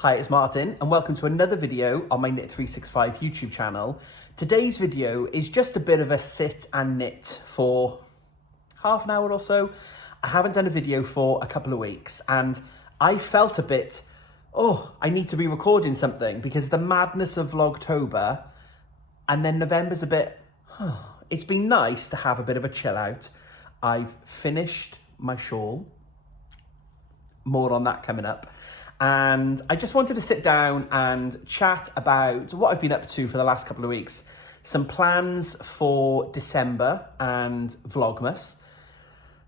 Hi, it's Martin and welcome to another video on my Knit365 YouTube channel. Today's video is just a bit of a sit and knit for half an hour or so. I haven't done a video for a couple of weeks and I felt a bit, I need to be recording something because the madness of Vlogtober and then November's a bit, it's been nice to have a bit of a chill out. I've finished my shawl, more on that coming up. And I just wanted to sit down and chat about what I've been up to for the last couple of weeks. Some plans for December and Vlogmas,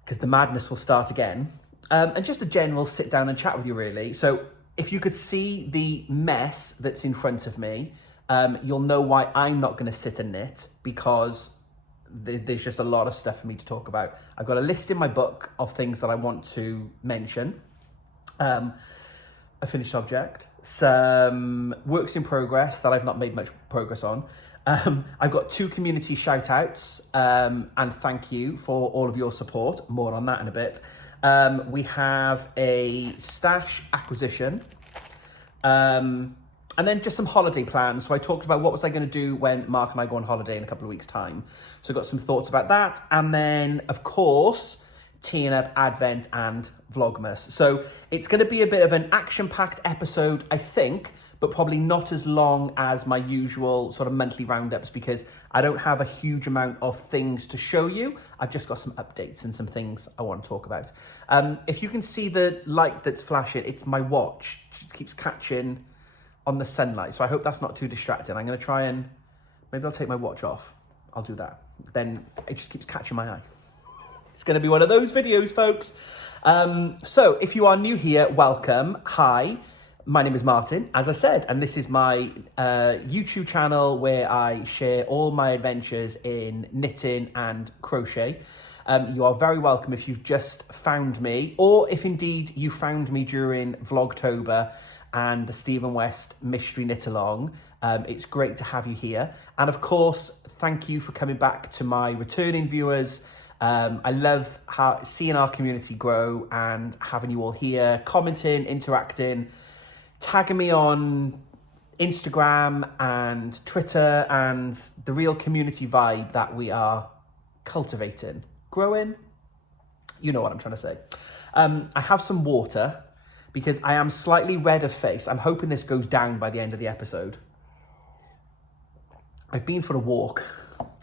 because the madness will start again. And just a general sit down and chat with you really. So if you could see the mess that's in front of me, you'll know why I'm not going to sit and knit, because there's just a lot of stuff for me to talk about. I've got a list in my book of things that I want to mention. A finished object, some works in progress that I've not made much progress on. I've got 2 community shout outs and thank you for all of your support. More on that in a bit. We have a stash acquisition and then just some holiday plans. So I talked about what was I going to do when Mark and I go on holiday in a couple of weeks' time. So I got some thoughts about that. And then, of course, teeing up Advent and Vlogmas. So it's going to be a bit of an action-packed episode, I think, but probably not as long as my usual sort of monthly roundups because I don't have a huge amount of things to show you. I've just got some updates and some things I want to talk about. If you can see the light that's flashing, it's my watch. It just keeps catching on the sunlight. So I hope that's not too distracting. I'm going to try and, maybe I'll take my watch off. I'll do that. Then it just keeps catching my eye. It's going to be one of those videos, folks. So if you are new here, welcome. Hi, my name is Martin, as I said, and this is my YouTube channel where I share all my adventures in knitting and crochet. You are very welcome if you've just found me, or if indeed you found me during Vlogtober and the Stephen West Mystery Knit Along. It's great to have you here. And of course, thank you for coming back to my returning viewers. I love seeing our community grow and having you all here, commenting, interacting, tagging me on Instagram and Twitter, and the real community vibe that we are cultivating, growing. You know what I'm trying to say. I have some water because I am slightly red of face. I'm hoping this goes down by the end of the episode. I've been for a walk.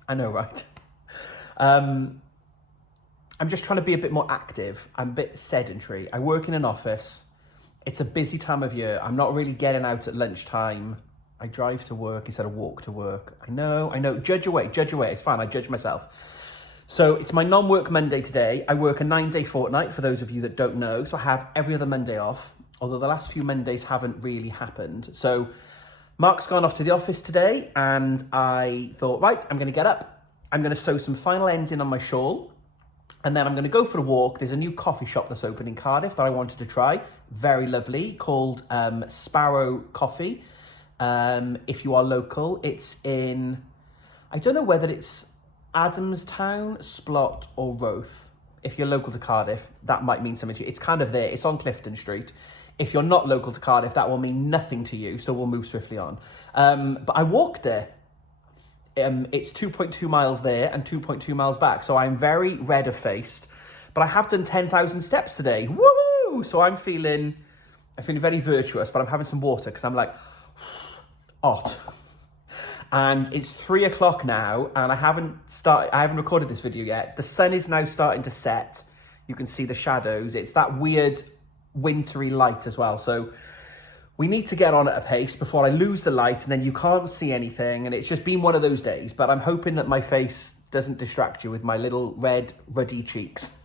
I know, right? I'm just trying to be a bit more active. I'm a bit sedentary. I work in an office. It's a busy time of year. I'm not really getting out at lunchtime. I drive to work instead of walk to work. I know. Judge away. It's fine. I judge myself. So it's my non-work Monday today. I work a 9-day fortnight for those of you that don't know. So I have every other Monday off, although the last few Mondays haven't really happened. So Mark's gone off to the office today and I thought, right, I'm going to get up. I'm going to sew some final ends in on my shawl. And then I'm going to go for a walk. There's a new coffee shop that's open in Cardiff that I wanted to try. Very lovely, called Sparrow Coffee. If you are local, it's in, I don't know whether it's Adamstown, Splot or Roath. If you're local to Cardiff, that might mean something to you. It's kind of there. It's on Clifton Street. If you're not local to Cardiff, that will mean nothing to you. So we'll move swiftly on. But I walked there. It's 2.2 miles there and 2.2 miles back. So I'm very red of faced, but I have done 10,000 steps today. Woohoo! So I'm feeling very virtuous, but I'm having some water because I'm like, hot. And it's 3 o'clock now and I haven't recorded this video yet. The sun is now starting to set. You can see the shadows. It's that weird wintry light as well. So we need to get on at a pace before I lose the light and then you can't see anything. And it's just been one of those days, but I'm hoping that my face doesn't distract you with my little red, ruddy cheeks.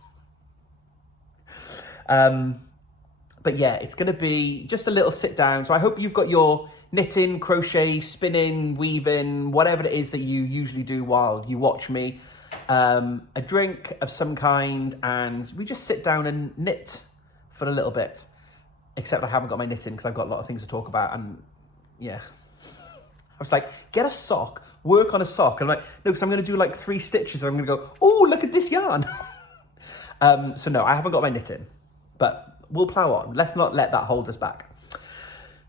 But yeah, it's going to be just a little sit down. So I hope you've got your knitting, crochet, spinning, weaving, whatever it is that you usually do while you watch me. A drink of some kind and we just sit down and knit for a little bit. Except I haven't got my knitting because I've got a lot of things to talk about and yeah. I was like, get a sock, work on a sock. And I'm like, no, because I'm going to do like 3 stitches and I'm going to go, oh, look at this yarn. So no, I haven't got my knitting, but we'll plow on. Let's not let that hold us back.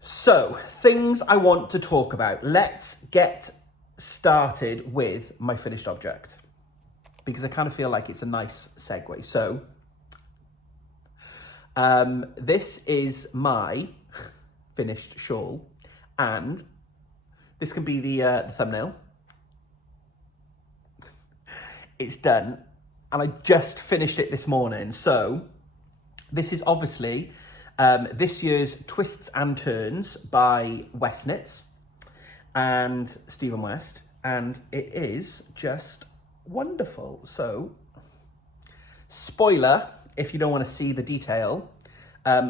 So, things I want to talk about. Let's get started with my finished object, because I kind of feel like it's a nice segue. So, this is my finished shawl, and this can be the thumbnail. It's done, and I just finished it this morning. So, this is obviously this year's Twists and Turns by West Knits and Stephen West, and it is just wonderful. So, spoiler, if you don't want to see the detail,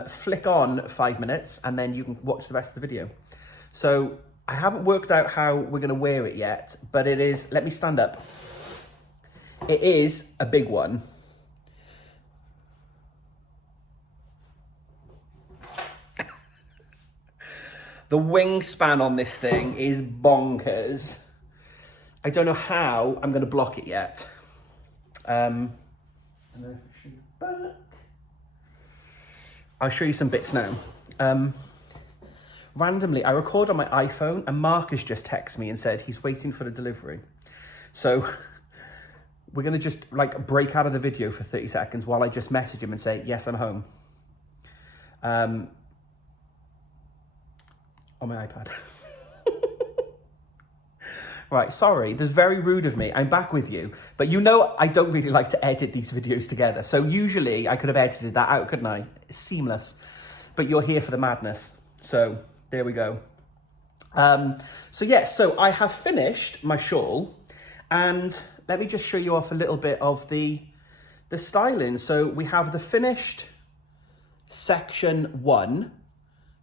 flick on 5 minutes and then you can watch the rest of the video. So, I haven't worked out how we're going to wear it yet, but it is, let me stand up. It is a big one. The wingspan on this thing is bonkers. I don't know how I'm going to block it yet. And then back. I'll show you some bits now. Randomly, I record on my iPhone, and Marcus just texted me and said he's waiting for the delivery. So we're going to just like break out of the video for 30 seconds while I just message him and say, yes, I'm home. On my iPad. Right, sorry, that's very rude of me. I'm back with you. But you know I don't really like to edit these videos together. So usually I could have edited that out, couldn't I? It's seamless. But you're here for the madness. So there we go. So I have finished my shawl. And let me just show you off a little bit of the styling. So we have the finished section 1,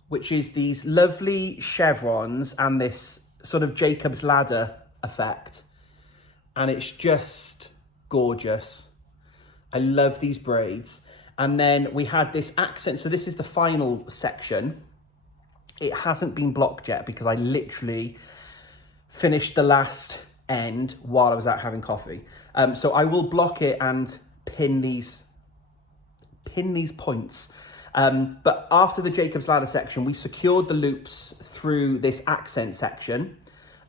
which is these lovely chevrons and this sort of Jacob's ladder effect. And it's just gorgeous. I love these braids. And then we had this accent. So this is the final section. It hasn't been blocked yet because I literally finished the last end while I was out having coffee. So I will block it and pin these points. But after the Jacob's Ladder section, we secured the loops through this accent section.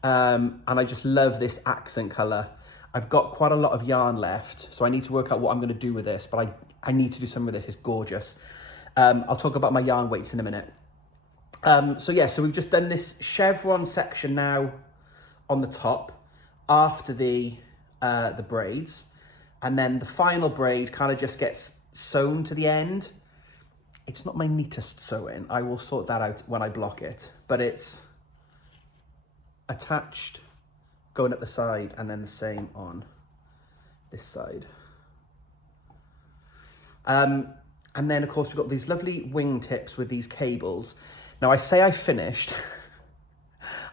And I just love this accent colour. I've got quite a lot of yarn left, so I need to work out what I'm going to do with this, but I need to do some of this. It's gorgeous. I'll talk about my yarn weights in a minute. So we've just done this chevron section now on the top after the braids. And then the final braid kind of just gets sewn to the end. It's not my neatest sewing. I will sort that out when I block it, but it's attached, going up the side, and then the same on this side. And then of course we've got these lovely wing tips with these cables. Now I say I finished,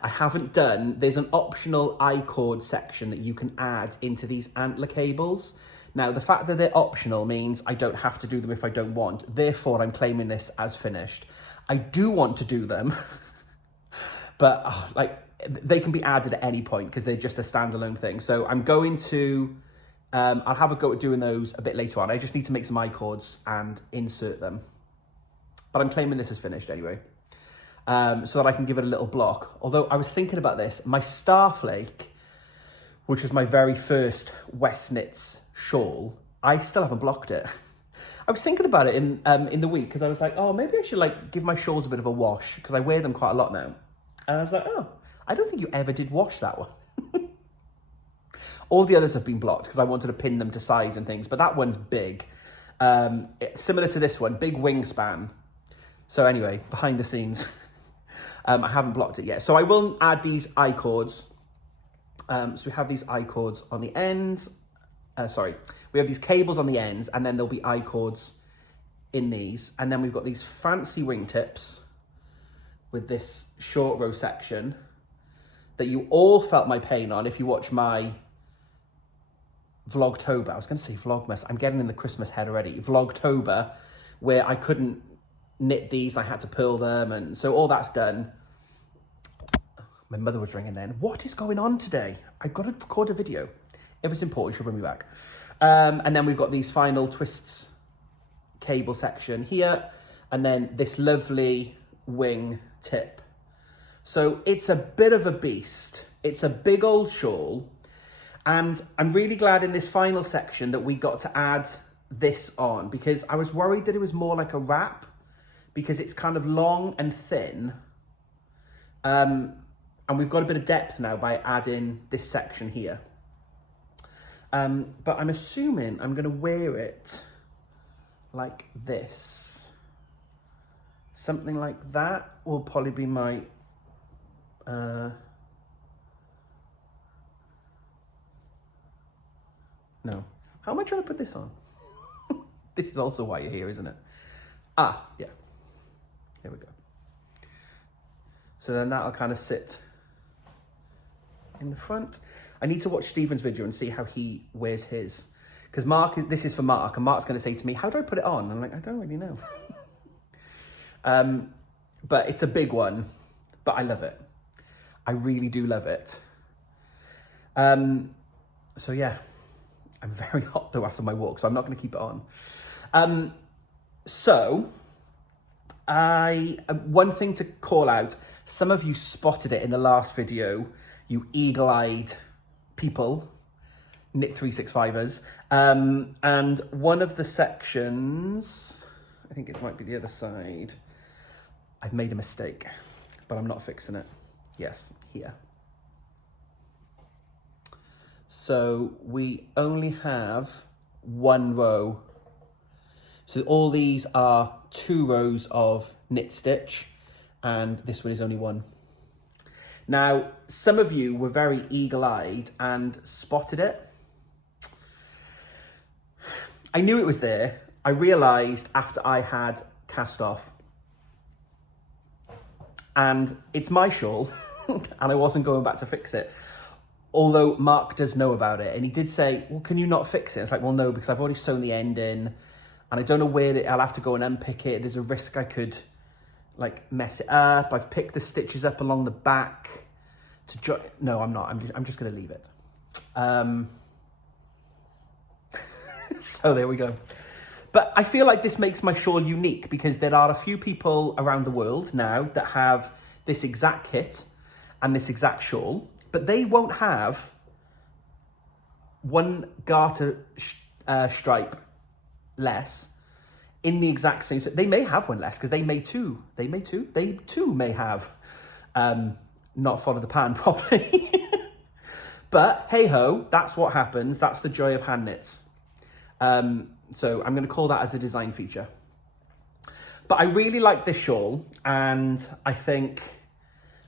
I haven't done, there's an optional I-cord section that you can add into these antler cables. Now, the fact that they're optional means I don't have to do them if I don't want. Therefore, I'm claiming this as finished. I do want to do them, but they can be added at any point because they're just a standalone thing. So I'm going to, I'll have a go at doing those a bit later on. I just need to make some I-cords and insert them. But I'm claiming this is finished anyway, so that I can give it a little block. Although I was thinking about this, my Starflake, which was my very first West Knits shawl, I still haven't blocked it. I was thinking about it in the week because I was like, oh, maybe I should like give my shawls a bit of a wash because I wear them quite a lot now. And I was like, oh, I don't think you ever did wash that one. All the others have been blocked because I wanted to pin them to size and things, but that one's big. Similar to this one, big wingspan. So anyway, behind the scenes, I haven't blocked it yet. So I will add these I-cords. So we have these I-cords on the ends. We have these cables on the ends, and then there'll be I-cords in these. And then we've got these fancy wingtips with this short row section that you all felt my pain on if you watch my Vlogtober. I was going to say Vlogmas. I'm getting in the Christmas head already. Vlogtober, where I couldn't knit these. I had to purl them. And so all that's done. My mother was ringing then. What is going on today? I've got to record a video. If it's important, she'll bring me back. And then we've got these final twists cable section here. And then this lovely wing tip. So it's a bit of a beast. It's a big old shawl. And I'm really glad in this final section that we got to add this on, because I was worried that it was more like a wrap, because it's kind of long and thin. And we've got a bit of depth now by adding this section here. But I'm assuming I'm going to wear it like this. Something like that will probably be my... No. How am I trying to put this on? This is also why you're here, isn't it? Ah, yeah. Here we go. So then that'll kind of sit in the front. I need to watch Stephen's video and see how he wears his. Because this is for Mark, and Mark's going to say to me, how do I put it on? And I'm like, I don't really know. But it's a big one, but I love it. I really do love it. So yeah. I'm very hot though after my walk, so I'm not going to keep it on. One thing to call out, some of you spotted it in the last video, you eagle-eyed people, Knit 365ers, and one of the sections, I think it might be the other side, I've made a mistake, but I'm not fixing it. Yes, here. So we only have one row. So all these are 2 rows of knit stitch, and this one is only 1. Now, some of you were very eagle-eyed and spotted it. I knew it was there. I realised after I had cast off. And it's my shawl, and I wasn't going back to fix it. Although Mark does know about it, and he did say, well, can you not fix it? It's like, well, no, because I've already sewn the end in, and I don't know where I'll have to go and unpick it. There's a risk I could, like, mess it up. I've picked the stitches up along the back. No, I'm not. I'm just going to leave it. So there we go. But I feel like this makes my shawl unique, because there are a few people around the world now that have this exact kit and this exact shawl, but they won't have one garter stripe less in the exact same. They may have one less, because they too may have not followed the pattern properly. But hey ho, that's what happens. That's the joy of hand knits. So I'm going to call that as a design feature. But I really like this shawl, and I think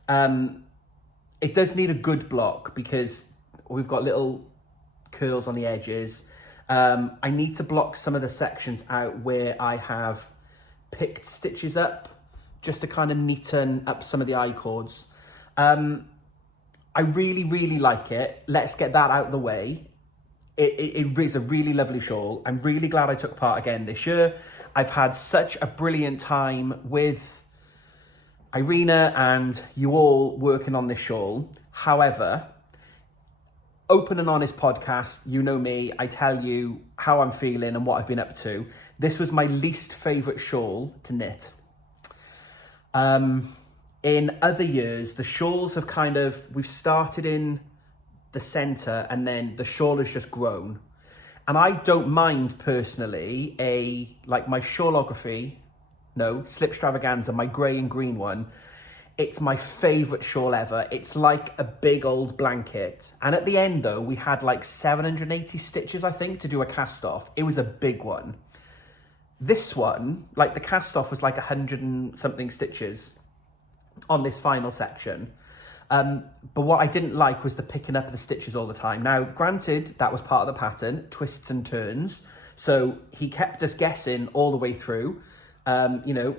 it does need a good block, because we've got little curls on the edges. I need to block some of the sections out where I have picked stitches up, just to kind of neaten up some of the I-cords. I really, really like it. Let's get that out of the way. It is a really lovely shawl. I'm really glad I took part again this year. I've had such a brilliant time with Irina and you all working on this shawl. However, open and honest podcast, you know me, I tell you how I'm feeling and what I've been up to. This was my least favourite shawl to knit. In other years, the shawls have we've started in the centre and then the shawl has just grown. And I don't mind personally my shawlography, Slipstravaganza, my grey and green one. It's my favourite shawl ever. It's like a big old blanket. And at the end though, we had like 780 stitches, I think, to do a cast off. It was a big one. This one, like the cast off was like 100 and something stitches on this final section. But what I didn't like was the picking up of the stitches all the time. Now, granted, that was part of the pattern, twists and turns. So he kept us guessing all the way through.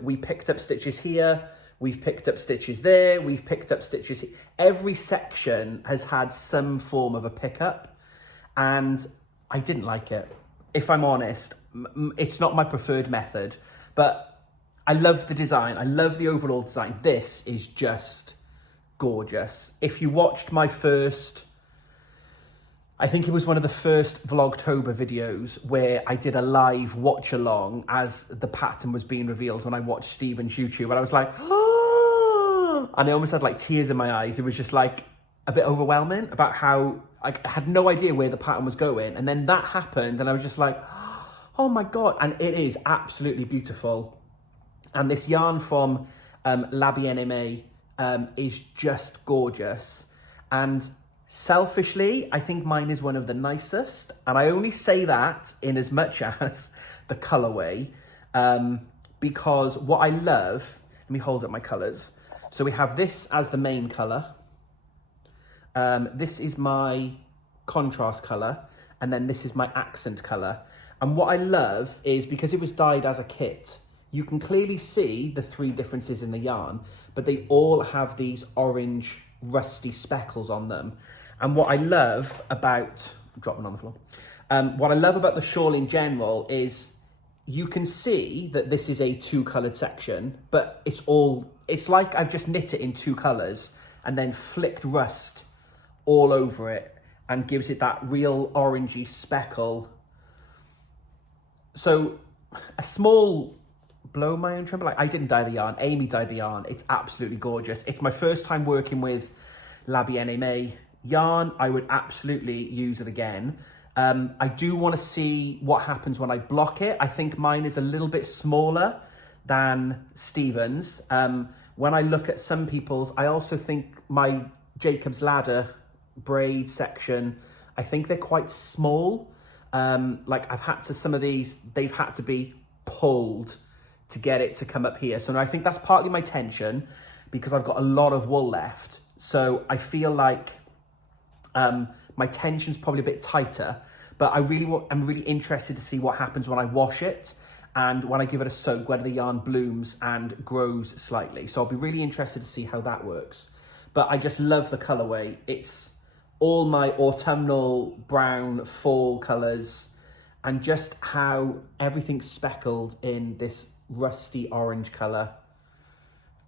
We picked up stitches here, we've picked up stitches there, we've picked up stitches here. Every section has had some form of a pickup, and I didn't like it. If I'm honest, it's not my preferred method, but I love the design. I love the overall design. This is just gorgeous. If you watched my first, I think it was one of the first Vlogtober videos where I did a live watch along as the pattern was being revealed when I watched Stephen's YouTube, and I was like, oh, And I almost had like tears in my eyes. It was just like a bit overwhelming about how I had no idea where the pattern was going. And then that happened and I was just like, oh my God. And it is absolutely beautiful. And this yarn from La Bien-Aimée is just gorgeous. And selfishly, I think mine is one of the nicest. And I only say that in as much as the colorway, because what I love, let me hold up my colors. So we have this as the main color. This is my contrast color. And then this is my accent color. And what I love is because it was dyed as a kit, you can clearly see the 3 differences in the yarn, but they all have these orange rusty speckles on them. And what I love about, dropping on the floor, what I love about the shawl in general is you can see that this is a 2-colored section, but it's like I've just knit it in 2 colors and then flicked rust all over it and gives it that real orangey speckle. So a small blow my own trumpet, like I didn't dye the yarn, Amy dyed the yarn. It's absolutely gorgeous. It's my first time working with La Bien-Aimée yarn. I would absolutely use it again. I do want to see what happens when I block it. I think mine is a little bit smaller than Stephen's. When I look at some people's, I also think my Jacob's Ladder braid section, I think they're quite small. Like I've had to, some of these, they've had to be pulled to get it to come up here. So I think that's partly my tension because I've got a lot of wool left. So I feel like my tension's probably a bit tighter, but I'm really interested to see what happens when I wash it and when I give it a soak, whether the yarn blooms and grows slightly. So I'll be really interested to see how that works. But I just love the colorway. It's all my autumnal brown fall colors and just how everything's speckled in this rusty orange color.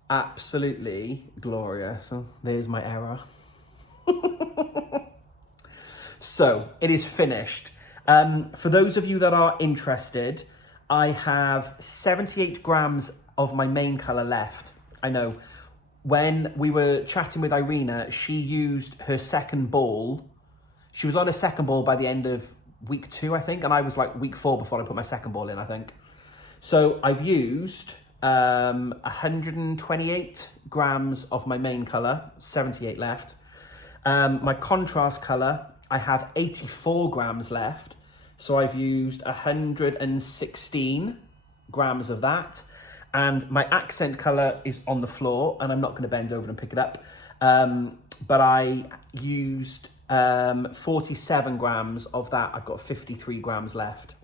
Absolutely glorious. Oh, there's my error. So it is finished. For those of you that are interested, I have 78 grams of my main color left. I know when we were chatting with Irina, she used her second ball. She was on her second ball by the end of week 2, I think. And I was like week 4 before I put my second ball in, I think. So I've used 128 grams of my main color, 78 left. My contrast color, I have 84 grams left. So I've used 116 grams of that. And my accent color is on the floor and I'm not going to bend over and pick it up. But I used 47 grams of that. I've got 53 grams left.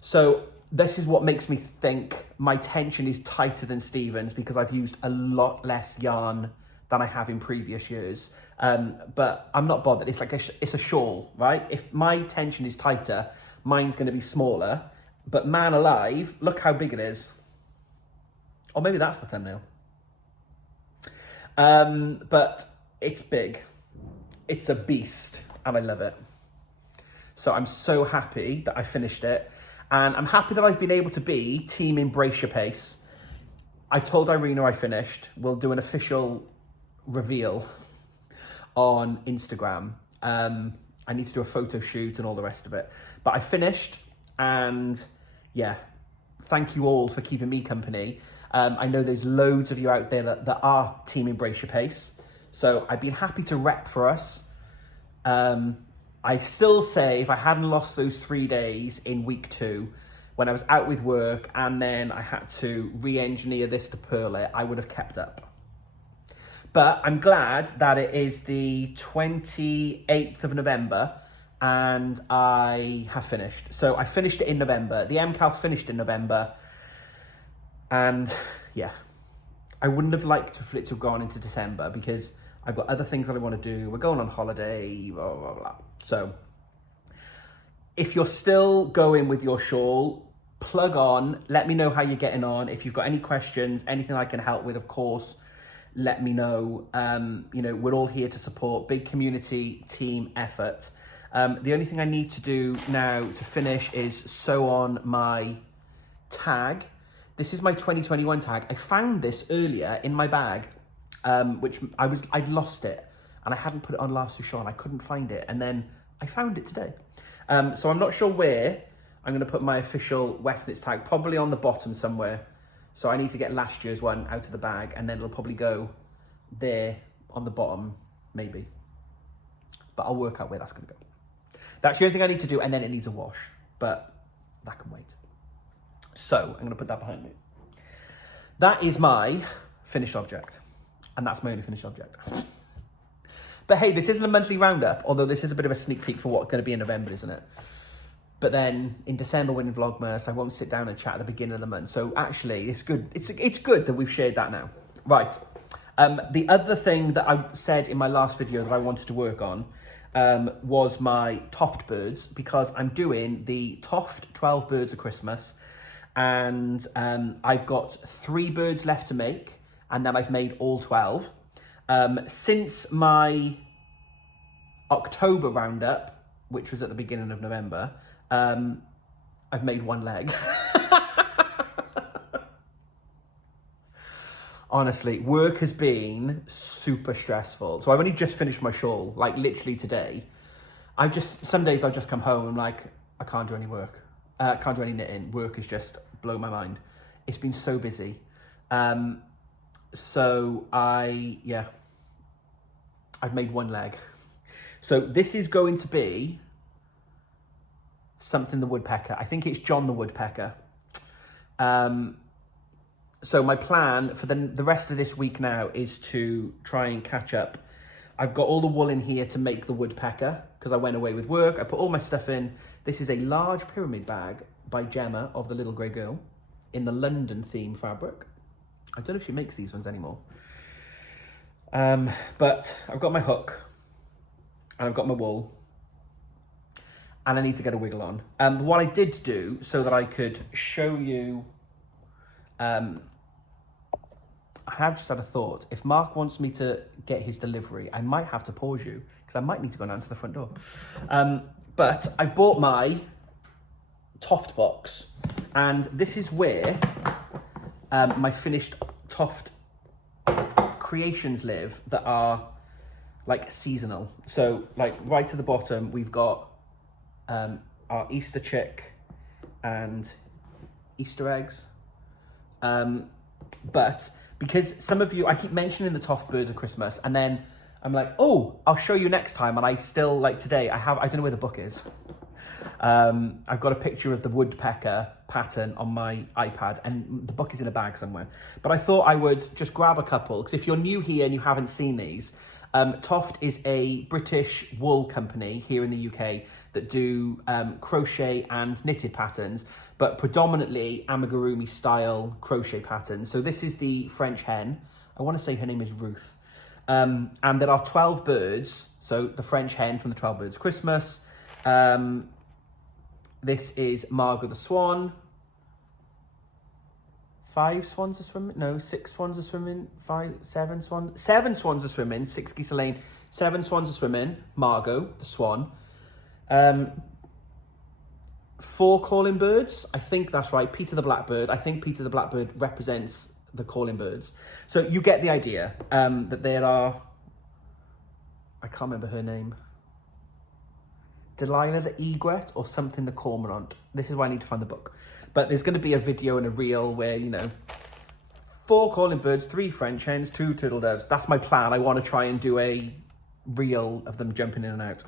So this is what makes me think my tension is tighter than Stephen's because I've used a lot less yarn than I have in previous years. But I'm not bothered. It's like it's a shawl, right? If my tension is tighter, mine's going to be smaller. But man alive, look how big it is. Or maybe that's the thumbnail. But it's big. It's a beast and I love it. So I'm so happy that I finished it. And I'm happy that I've been able to be Team Embrace Your Pace. I've told Irina I finished. We'll do an official reveal on Instagram. I need to do a photo shoot and all the rest of it. But I finished and yeah, thank you all for keeping me company. I know there's loads of you out there that are Team Embrace Your Pace. So I've been happy to rep for us. I still say if I hadn't lost those 3 days in week 2, when I was out with work and then I had to re-engineer this to purl it, I would have kept up. But I'm glad that it is the 28th of November and I have finished. So I finished it in November. The MCAL finished in November. And yeah, I wouldn't have liked for it to have gone into December because I've got other things that I want to do. We're going on holiday, blah, blah, blah. So if you're still going with your shawl, plug on. Let me know how you're getting on. If you've got any questions, anything I can help with, of course, let me know. You know, we're all here to support. Big community team effort. The only thing I need to do now to finish is sew on my tag. This is my 2021 tag. I found this earlier in my bag which I'd lost it and I hadn't put it on last Souchon. I couldn't find it, and then I found it today. So I'm not sure where I'm going to put my official Westnitz tag, probably on the bottom somewhere. So I need to get last year's one out of the bag, and then it'll probably go there on the bottom, maybe. But I'll work out where that's going to go. That's the only thing I need to do, and then it needs a wash, but that can wait. So I'm going to put that behind me. That is my finished object, and that's my only finished object. But hey, this isn't a monthly roundup, although this is a bit of a sneak peek for what's going to be in November, isn't it? But then in December, when in Vlogmas, I won't sit down and chat at the beginning of the month. So actually, it's good. It's good that we've shared that now. Right. The other thing that I said in my last video that I wanted to work on was my Toft birds, because I'm doing the Toft 12 birds of Christmas, and I've got 3 birds left to make, and then I've made all 12. Since my October roundup, which was at the beginning of November, I've made 1 leg. Honestly, work has been super stressful. So I've only just finished my shawl, like literally today. Some days I just come home and I'm like, I can't do any work. Can't do any knitting. Work has just blown my mind. It's been so busy. So I've made 1 leg. So this is going to be something the woodpecker. I think it's John the woodpecker. So my plan for the rest of this week now is to try and catch up. I've got all the wool in here to make the woodpecker because I went away with work. I put all my stuff in. This is a large pyramid bag by Gemma of the Little Grey Girl in the London theme fabric. I don't know if she makes these ones anymore. But I've got my hook and I've got my wool and I need to get a wiggle on. What I did do so that I could show you, I have just had a thought. If Mark wants me to get his delivery, I might have to pause you because I might need to go and answer the front door. But I bought my Toft box, and this is where my finished Toft creations live that are like seasonal. So like right at the bottom, we've got our Easter chick and Easter eggs. But because some of you, I keep mentioning the Toft birds of Christmas, and then I'm like, oh, I'll show you next time. And I still, like today, I don't know where the book is. I've got a picture of the woodpecker pattern on my iPad, and the book is in a bag somewhere. But I thought I would just grab a couple, because if you're new here and you haven't seen these, Toft is a British wool company here in the UK that do crochet and knitted patterns, but predominantly amigurumi style crochet patterns. So this is the French hen. I want to say her name is Ruth. And there are 12 birds. So the French hen from the 12 Birds Christmas. This is Margot the swan. 5 swans are swimming. No, 6 swans are swimming. 7 swans. 7 swans are swimming. 6 geese are laying. 7 swans are swimming. Margot the swan. 4 calling birds. I think that's right. Peter the blackbird. I think Peter the blackbird represents the calling birds. So you get the idea that there are. I can't remember her name. Delilah the egret or something the cormorant. This is why I need to find the book. But there's going to be a video and a reel where, 4 calling birds, 3 French hens, 2 turtle doves. That's my plan. I want to try and do a reel of them jumping in and out.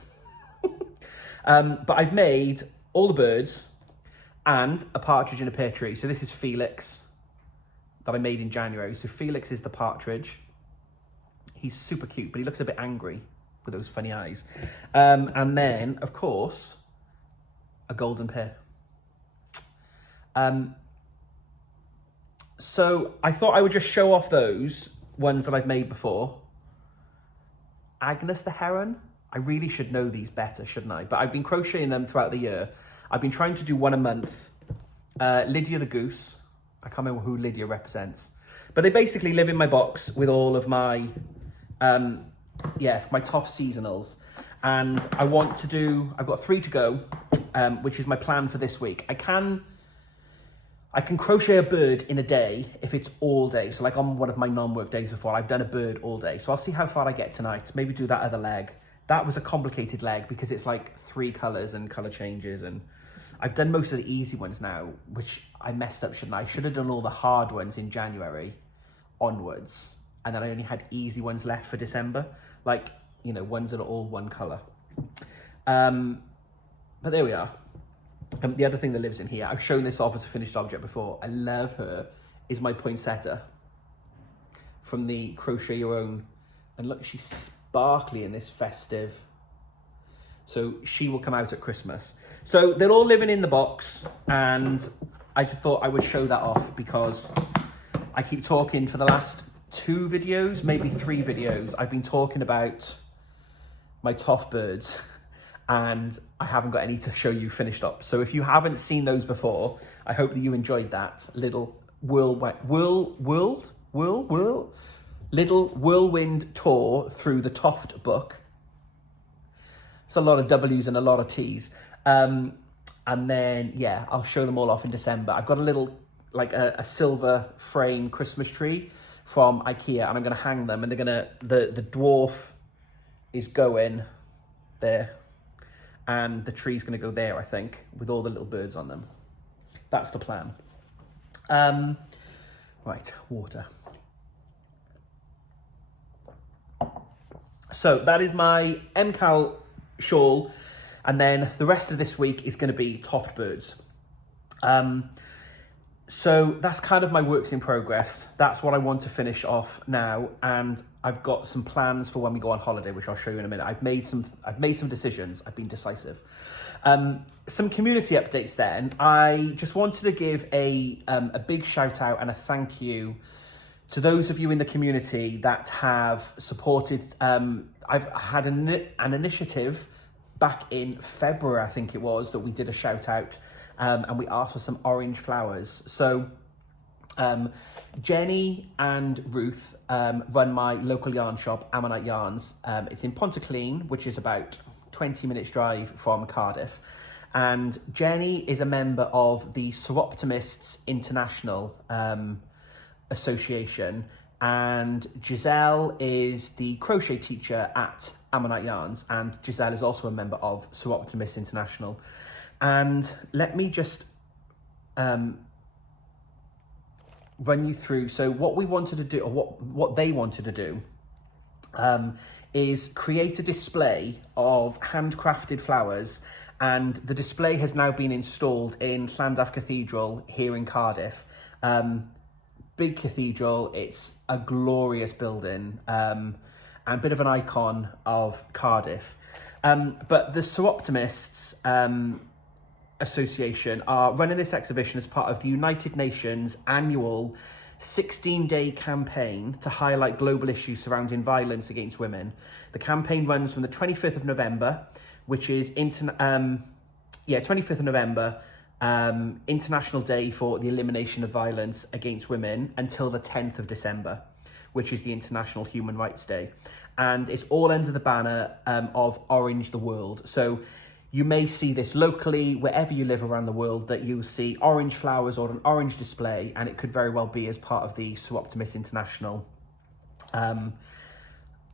But I've made all the birds and a partridge in a pear tree. So this is Felix that I made in January. So Felix is the partridge. He's super cute, but he looks a bit angry with those funny eyes. And then, of course, a golden pear. So I thought I would just show off those ones that I've made before. Agnes the heron. I really should know these better, shouldn't I? But I've been crocheting them throughout the year. I've been trying to do 1 a month. Lydia the goose. I can't remember who Lydia represents. But they basically live in my box with all of my, my Toft seasonals. And I've got 3 to go, which is my plan for this week. I can crochet a bird in a day if it's all day. So like on one of my non-work days before, I've done a bird all day. So I'll see how far I get tonight. Maybe do that other leg. That was a complicated leg because it's like 3 colours and colour changes. And I've done most of the easy ones now, which I messed up, shouldn't I? I should have done all the hard ones in January onwards. And then I only had easy ones left for December. Like, you know, ones that are all one colour. But there we are. The other thing that lives in here, I've shown this off as a finished object before. I love her, is my poinsettia from the Crochet Your Own. And look, she's sparkly in this festive. So she will come out at Christmas. So they're all living in the box, and I just thought I would show that off because I keep talking for the last 2 videos, maybe 3 videos. I've been talking about my toff birds, and I haven't got any to show you finished up. So if you haven't seen those before, I hope that you enjoyed that little little whirlwind tour through the Toft book. It's a lot of W's and a lot of T's. And then, yeah, I'll show them all off in December. I've got a little, like a silver frame Christmas tree from IKEA, and I'm gonna hang them, and they're gonna, the dwarf is going there, and the tree's gonna go there, I think, with all the little birds on them. That's the plan. Right, water. So that is my MCAL shawl, and then the rest of this week is going to be Toft birds. So that's kind of my works in progress. That's what I want to finish off now, and I've got some plans for when we go on holiday, which I'll show you in a minute. I've made some decisions. I've been decisive. Some community updates then. I just wanted to give a big shout out and a thank you to those of you in the community that have supported. I've had an initiative back in February, I think it was, that we did a shout out, and we asked for some orange flowers. So Jenny and Ruth run my local yarn shop, Ammonite Yarns. It's in Pontyclean, which is about 20 minutes drive from Cardiff. And Jenny is a member of the Soroptimists International Association, and Giselle is the crochet teacher at Ammonite Yarns, and Giselle is also a member of Soroptimists International. And let me just run you through. So what we wanted to do, or what they wanted to do, is create a display of handcrafted flowers, and the display has now been installed in Llandaff Cathedral here in Cardiff. Big cathedral, it's a glorious building, and a bit of an icon of Cardiff. But the Soroptimists Association are running this exhibition as part of the United Nations annual 16-day campaign to highlight global issues surrounding violence against women. The campaign runs from the 25th of November, which is 25th of November, International Day for the Elimination of Violence Against Women, until the 10th of December, which is the International Human Rights Day. And it's all under the banner of Orange the World. So you may see this locally, wherever you live around the world, that you see orange flowers or an orange display, and it could very well be as part of the Soroptimists International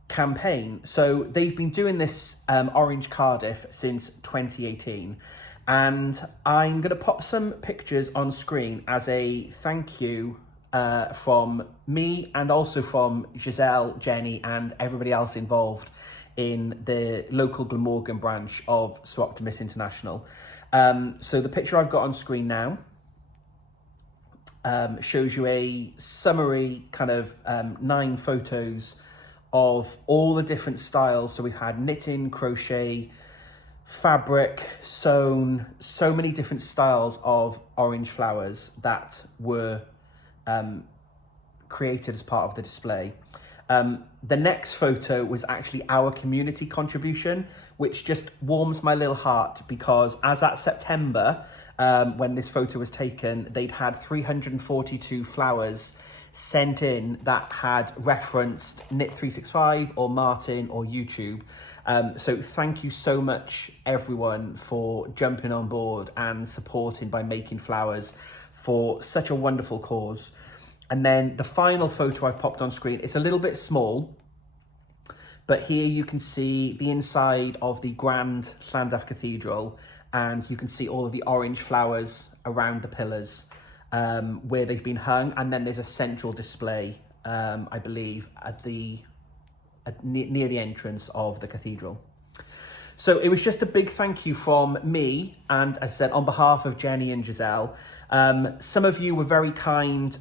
campaign. So they've been doing this Orange Cardiff since 2018. And I'm going to pop some pictures on screen as a thank you from me, and also from Giselle, Jenny, and everybody else involved in the local Glamorgan branch of Soroptimists International. So the picture I've got on screen now shows you a summary, kind of 9 photos of all the different styles. So we've had knitting, crochet, fabric, sewn, so many different styles of orange flowers that were created as part of the display. The next photo was actually our community contribution, which just warms my little heart, because as at September, when this photo was taken, they'd had 342 flowers sent in that had referenced Knit365 or Martin or YouTube. So thank you so much, everyone, for jumping on board and supporting by making flowers for such a wonderful cause. And then the final photo I've popped on screen, it's a little bit small, but here you can see the inside of the Grand Llandaff Cathedral, and you can see all of the orange flowers around the pillars where they've been hung. And then there's a central display, I believe, near the entrance of the cathedral. So it was just a big thank you from me, and as I said, on behalf of Jenny and Giselle. Some of you were very kind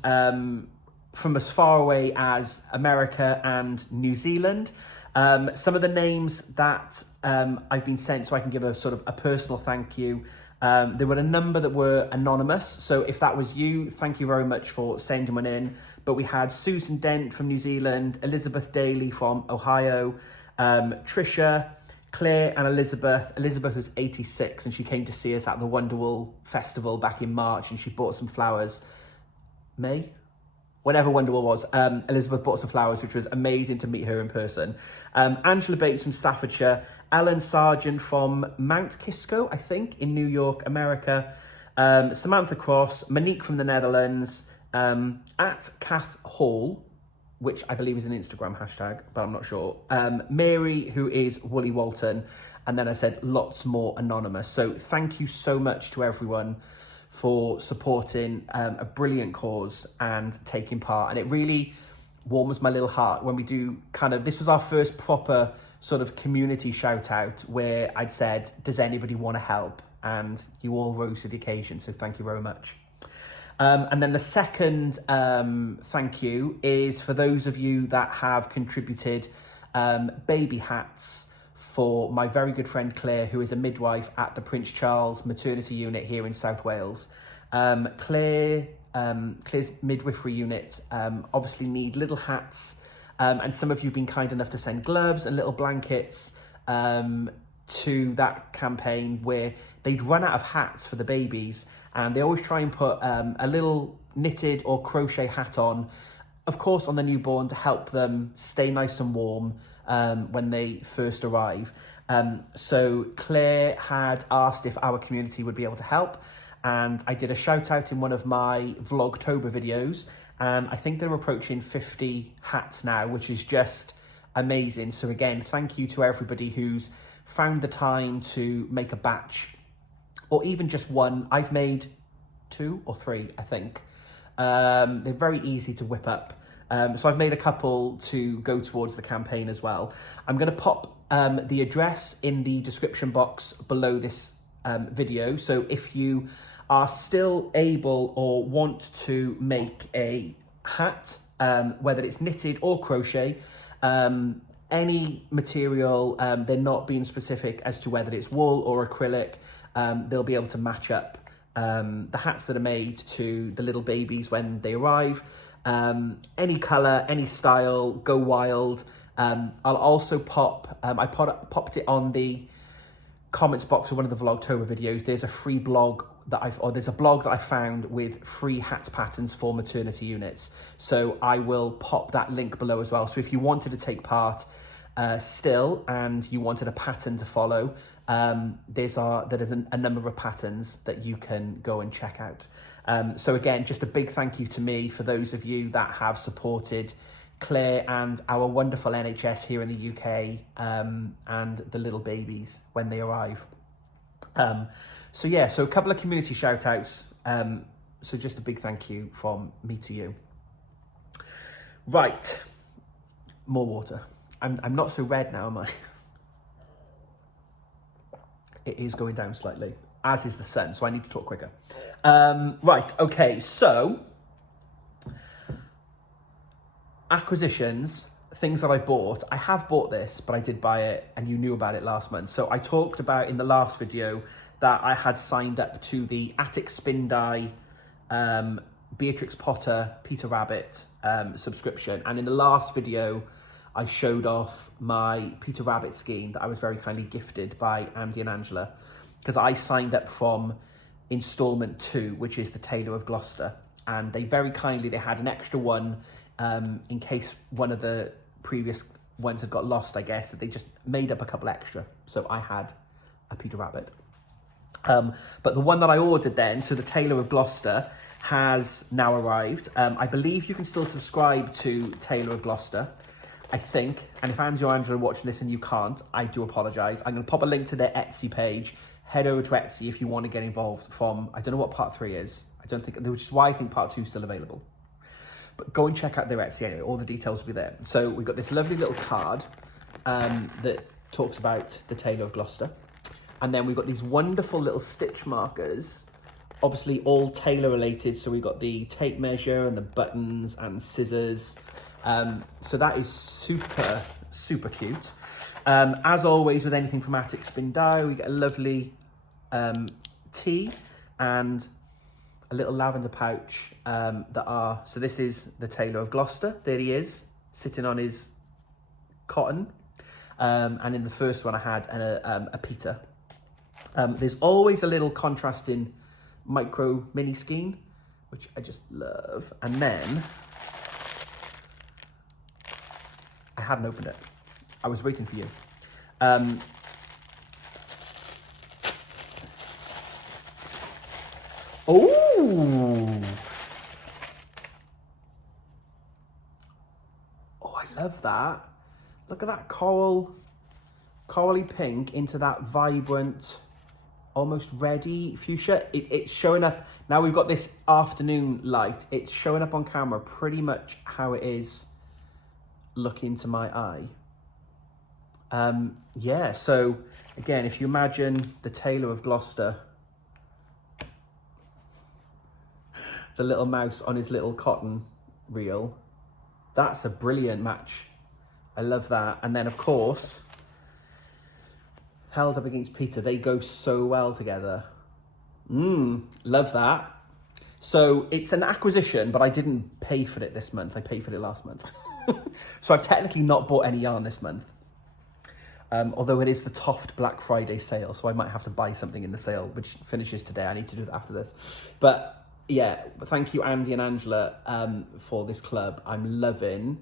from as far away as America and New Zealand. Some of the names that I've been sent, so I can give a sort of a personal thank you. There were a number that were anonymous, so if that was you, thank you very much for sending one in. But we had Susan Dent from New Zealand, Elizabeth Daly from Ohio, Trisha, Claire and Elizabeth. Elizabeth was 86 and she came to see us at the Wonderwall Festival back in March, and she bought some flowers. May? Whenever Wonderwall was, Elizabeth bought some flowers, which was amazing to meet her in person. Angela Bates from Staffordshire, Ellen Sargent from Mount Kisco, I think, in New York, America, Samantha Cross, Monique from the Netherlands, at Kath Hall, which I believe is an Instagram hashtag, but I'm not sure. Mary, who is Wooly Walton, and then I said lots more anonymous. So thank you so much to everyone for supporting a brilliant cause and taking part. And it really warms my little heart when we do this was our first proper sort of community shout out where I'd said, does anybody want to help? And you all rose to the occasion, so thank you very much. And then the second thank you is for those of you that have contributed baby hats for my very good friend Claire, who is a midwife at the Prince Charles maternity unit here in South Wales. Claire's midwifery unit obviously need little hats, and some of you have been kind enough to send gloves and little blankets to that campaign where they'd run out of hats for the babies, and they always try and put a little knitted or crochet hat on, of course on the newborn, to help them stay nice and warm when they first arrive. So Claire had asked if our community would be able to help, and I did a shout out in one of my Vlogtober videos, and I think they're approaching 50 hats now, which is just amazing. So again, thank you to everybody who's found the time to make a batch, or even just one. I've made 2 or 3, I think. They're very easy to whip up. So I've made a couple to go towards the campaign as well. I'm going to pop the address in the description box below this video. So if you are still able or want to make a hat, whether it's knitted or crochet, any material, they're not being specific as to whether it's wool or acrylic, they'll be able to match up the hats that are made to the little babies when they arrive. Any colour, any style, go wild. I'll also pop, I popped it on the comments box of one of the Vlogtober videos. There's a free blog there's a blog that I found with free hat patterns for maternity units. So I will pop that link below as well. So if you wanted to take part still and you wanted a pattern to follow, there is a number of patterns that you can go and check out. So again, just a big thank you to me for those of you that have supported Claire and our wonderful NHS here in the UK, and the little babies when they arrive. So yeah, so a couple of community shout outs. So just a big thank you from me to you. Right, more water. I'm not so red now, am I? It is going down slightly, as is the sun, so I need to talk quicker. Right, okay, so acquisitions, things that I bought. I have bought this, but I did buy it and you knew about it last month. So I talked about in the last video that I had signed up to the Attic Spin Die Beatrix Potter Peter Rabbit subscription. And in the last video, I showed off my Peter Rabbit scheme that I was very kindly gifted by Andy and Angela, because I signed up from installment 2, which is the Tailor of Gloucester. And they very kindly, they had an extra one in case one of the previous ones had got lost, I guess, that they just made up a couple extra. So I had a Peter Rabbit. But the one that I ordered then, so the Tailor of Gloucester, has now arrived. I believe you can still subscribe to Tailor of Gloucester, I think. And if Andy or Angela are watching this and you can't, I do apologise. I'm going to pop a link to their Etsy page. Head over to Etsy if you want to get involved from, I don't know what part 3 is. I don't think, which is why I think part 2 is still available. But go and check out their Etsy anyway. All the details will be there. So we've got this lovely little card that talks about the Tailor of Gloucester. And then we've got these wonderful little stitch markers, obviously all tailor related. So we've got the tape measure and the buttons and scissors. So that is super, super cute. As always with anything from Attic Spin Dye, we get a lovely tea and a little lavender pouch so this is the Tailor of Gloucester. There he is, sitting on his cotton. And in the first one I had a Peter. There's always a little contrasting micro mini skein, which I just love. And then I hadn't opened it. I was waiting for you. Oh, I love that. Look at that corally pink into that vibrant, almost reddy fuchsia. It's showing up, now we've got this afternoon light, it's showing up on camera pretty much how it is looking to my eye. Yeah, so again, if you imagine the Tailor of Gloucester, the little mouse on his little cotton reel, that's a brilliant match. I love that. And then of course, held up against Peter, they go so well together. Love that. So it's an acquisition, but I didn't pay for it this month. I paid for it last month. So I've technically not bought any yarn this month. Although it is the Toft Black Friday sale, so I might have to buy something in the sale, which finishes today. I need to do that after this. But yeah, thank you, Andy and Angela, for this club. I'm loving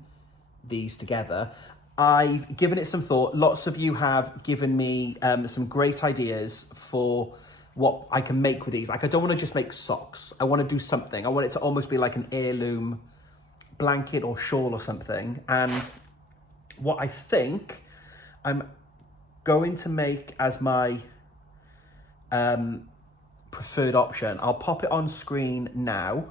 these together. I've given it some thought. Lots of you have given me some great ideas for what I can make with these. Like, I don't want to just make socks. I want to do something. I want it to almost be like an heirloom blanket or shawl or something. And what I think I'm going to make as my preferred option, I'll pop it on screen now.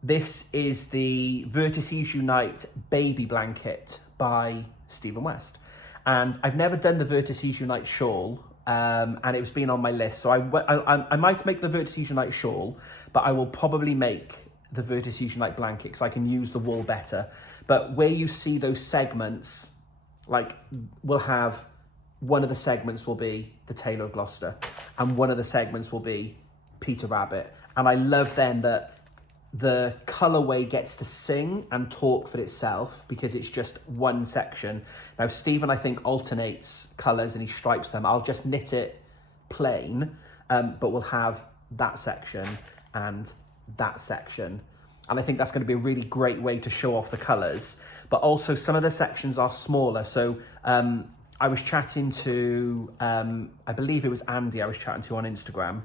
This is the Vertices Unite Baby Blanket by Stephen West. And I've never done the Vertices Unite shawl, and it was been on my list. So I might make the Vertices Unite shawl, but I will probably make the Vertices Unite blanket because I can use the wool better. But where you see those segments, like, we'll have one of the segments will be the Tailor of Gloucester, and one of the segments will be Peter Rabbit. And I love then that the colorway gets to sing and talk for itself because it's just one section. Now, Stephen, I think, alternates colors and he stripes them. I'll just knit it plain, but we'll have that section and that section. And I think that's going to be a really great way to show off the colors. But also some of the sections are smaller. So I was chatting to, I believe it was Andy I was chatting to on Instagram.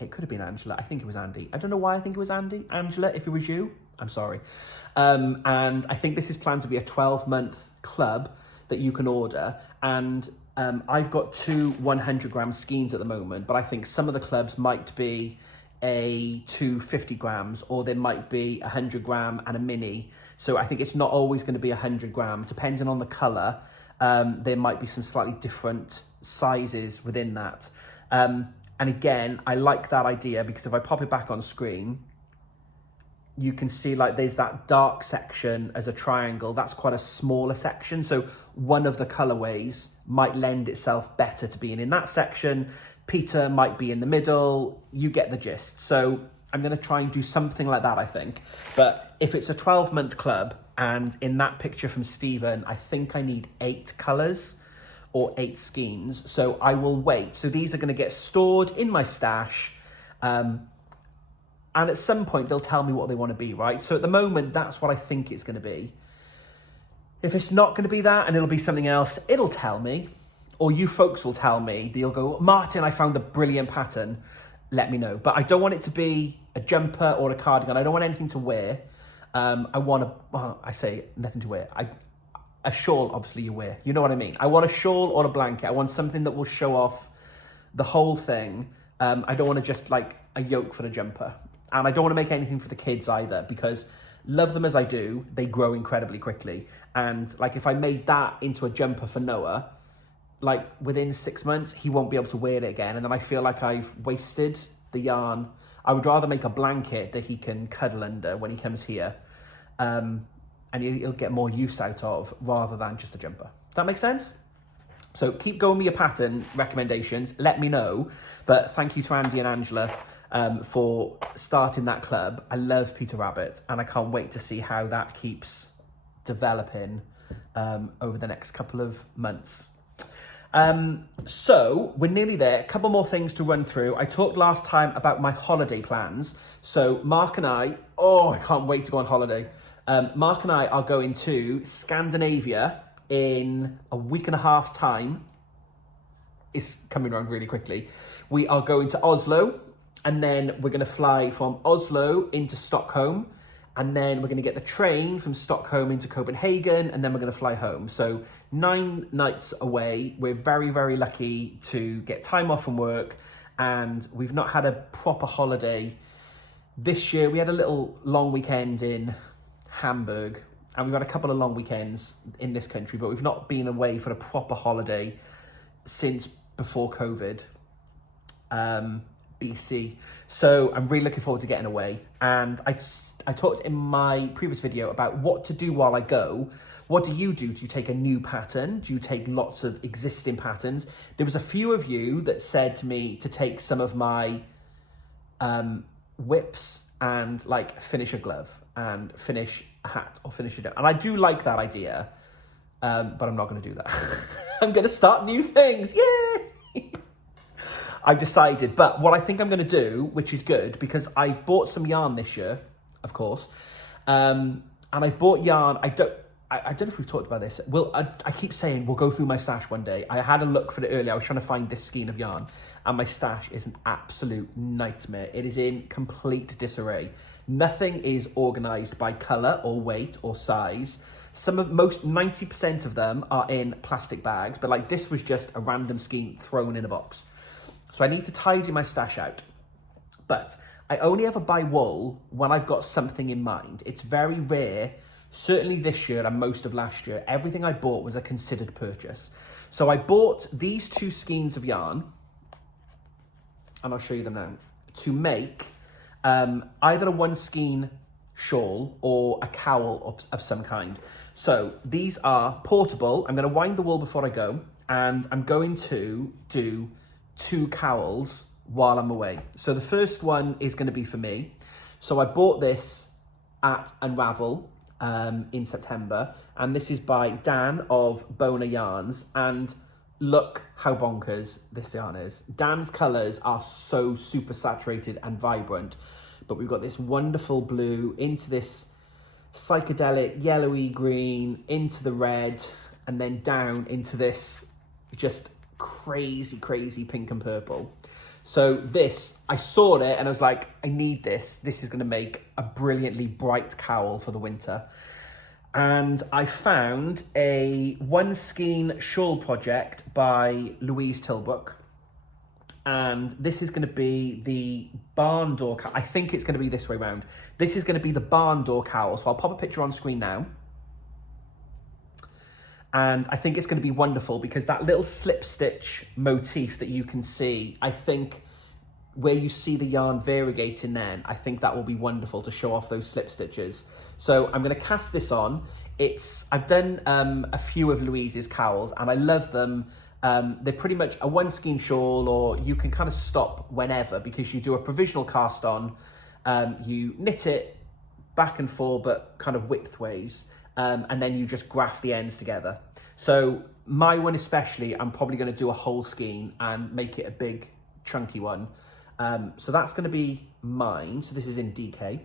It could have been Angela. I think it was Andy. I don't know why I think it was Andy. Angela, if it was you, I'm sorry. And I think this is planned to be a 12-month club that you can order. And I've got 2 100-gram skeins at the moment, but I think some of the clubs might be a 250 grams, or there might be 100 gram and a mini. So I think it's not always going to be 100 grams, depending on the color. There might be some slightly different sizes within that. And again, I like that idea because if I pop it back on screen, you can see like there's that dark section as a triangle. That's quite a smaller section. So one of the colorways might lend itself better to being in that section. Peter might be in the middle. You get the gist. So I'm going to try and do something like that, I think. But if it's a 12-month club, and in that picture from Stephen, I think I need 8 colors or 8 skeins. So I will wait. So these are going to get stored in my stash. And at some point, they'll tell me what they want to be, right? So at the moment, that's what I think it's going to be. If it's not going to be that and it'll be something else, it'll tell me. or you folks will tell me, you'll go, Martin, I found a brilliant pattern. Let me know. But I don't want it to be a jumper or a cardigan. I don't want anything to wear. I want I say nothing to wear. A shawl, obviously you wear. You know what I mean? I want a shawl or a blanket. I want something that will show off the whole thing. I don't want to just like a yoke for a jumper. And I don't want to make anything for the kids either, because love them as I do, they grow incredibly quickly. And like if I made that into a jumper for Noah, like within 6 months, he won't be able to wear it again. And then I feel like I've wasted the yarn. I would rather make a blanket that he can cuddle under when he comes here. And he'll get more use out of, rather than just a jumper. That makes sense? So keep going with your pattern recommendations. Let me know. But thank you to Andy and Angela for starting that club. I love Peter Rabbit, and I can't wait to see how that keeps developing over the next couple of months. So we're nearly there. A couple more things to run through. I talked last time about my holiday plans. So Mark and I can't wait to go on holiday. Mark and I are going to Scandinavia in a week and a half's time. It's coming around really quickly. We are going to Oslo, and then we're going to fly from Oslo into Stockholm, and then we're going to get the train from Stockholm into Copenhagen, and then we're going to fly home. So 9 nights away. We're very, very lucky to get time off from work, and we've not had a proper holiday this year. We had a little long weekend in Hamburg, and we've had a couple of long weekends in this country, but we've not been away for a proper holiday since before COVID. BC. So I'm really looking forward to getting away. And I talked in my previous video about what to do while I go. What do you do? Do you take a new pattern? Do you take lots of existing patterns? There was a few of you that said to me to take some of my whips and like finish a glove and finish a hat or finish it. And I do like that idea, but I'm not going to do that. I'm going to start new things. Yay! I've decided, but what I think I'm going to do, which is good, because I've bought some yarn this year, of course, and I've bought yarn. I don't know if we've talked about this. I keep saying we'll go through my stash one day. I had a look for it earlier. I was trying to find this skein of yarn, and my stash is an absolute nightmare. It is in complete disarray. Nothing is organised by colour or weight or size. 90% of them are in plastic bags, but like this was just a random skein thrown in a box. So I need to tidy my stash out. But I only ever buy wool when I've got something in mind. It's very rare, certainly this year and most of last year, everything I bought was a considered purchase. So I bought these 2 skeins of yarn, and I'll show you them now, to make either a 1 skein shawl or a cowl of some kind. So these are portable. I'm going to wind the wool before I go, and I'm going to do 2 cowls while I'm away. So the first one is going to be for me. So I bought this at Unravel in September, and this is by Dan of Boner Yarns, and look how bonkers this yarn is. Dan's colours are so super saturated and vibrant, but we've got this wonderful blue into this psychedelic yellowy green into the red, and then down into this just crazy pink and purple. So this, I saw it and I was like, I need this. This is going to make a brilliantly bright cowl for the winter. And I found a 1 skein shawl project by Louise Tilbrook. And this is going to be the barn door cowl. I think it's going to be this way round. This is going to be the barn door cowl. So I'll pop a picture on screen now. And I think it's going to be wonderful because that little slip stitch motif that you can see, I think where you see the yarn variegating then, I think that will be wonderful to show off those slip stitches. So I'm going to cast this on. I've done a few of Louise's cowls and I love them. They're pretty much a 1 skein shawl, or you can kind of stop whenever because you do a provisional cast on, you knit it back and forth but kind of widthways. And then you just graft the ends together. So my one especially, I'm probably going to do a whole skein and make it a big chunky one. So that's going to be mine. So this is in DK.